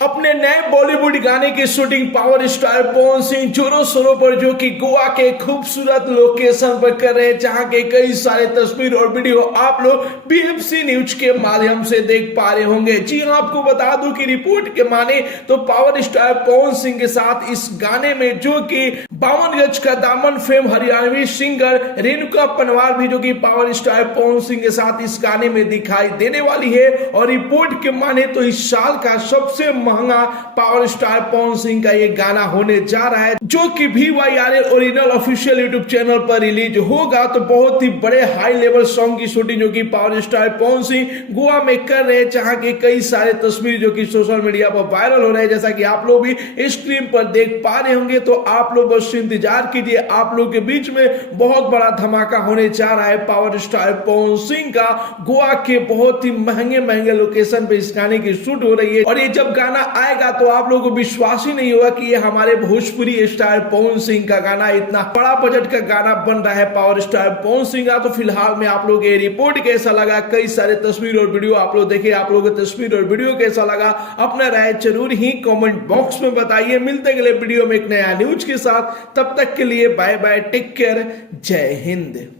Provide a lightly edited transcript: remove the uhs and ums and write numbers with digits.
अपने नए बॉलीवुड गाने की shooting power star Pawan Singh जोरों शोरों पर जो कि गोवा के खूबसूरत लोकेशन पर कर रहे हैं, जहां के कई सारे तस्वीर और वीडियो आप लोग बीएफसी न्यूज के माध्यम से देख पा रहे होंगे। जी हां, आपको बता दूं कि रिपोर्ट के माने तो पावर स्टार पवन सिंह के साथ इस गाने में जो कि 52 गज का दामन फेम हरियाणवी सिंगर रेणुका पनवार भी जो कि पावर स्टार पवन सिंह के साथ इस गाने में दिखाई देने वाली है। और रिपोर्ट के माने तो इस साल का सबसे महंगा पावर स्टार पवन सिंह का ये गाना होने जा रहा है, जो कि VYRL original official YouTube channel पर रिलीज होगा। तो बहुत ही बड़े हाई लेवल सॉन्ग की शूटिंग जो कि पावर स्टार पवन सिंह गोवा में कर रहे हैं, जहां के कई सारे तस्वीर जो कि सोशल मीडिया पर वायरल हो रहे हैं, जैसा कि आप लोग भी स्क्रीन पर देख पा रहे होंगे। तो आप लोग बस इंतजार कीजिए, आप लोग के बीच में बहुत बड़ा धमाका होने जा रहा है पावर स्टार पवन सिंह का। गोवा के बहुत ही महंगे महंगे लोकेशन पे इस गाने की शूट हो रही है, और ये जब गाना आएगा तो आप लोगों को विश्वास ही नहीं होगा कि ये हमारे भोजपुरी स्टार पवन सिंह का गाना, इतना बड़ा बजट का गाना बन रहा है पावर स्टार पवन सिंह का। तो फिलहाल में आप लोग ये रिपोर्ट कैसा लगा, कई सारे तस्वीर और वीडियो आप लोग देखे, आप लोगों को तस्वीर और वीडियो कैसा लगा, अपना राय जरूर ही कमेंट बॉक्स में बताइए। मिलते अगले वीडियो में एक नया न्यूज के साथ, तब तक के लिए बाय बाय, टेक केयर, जय हिंद।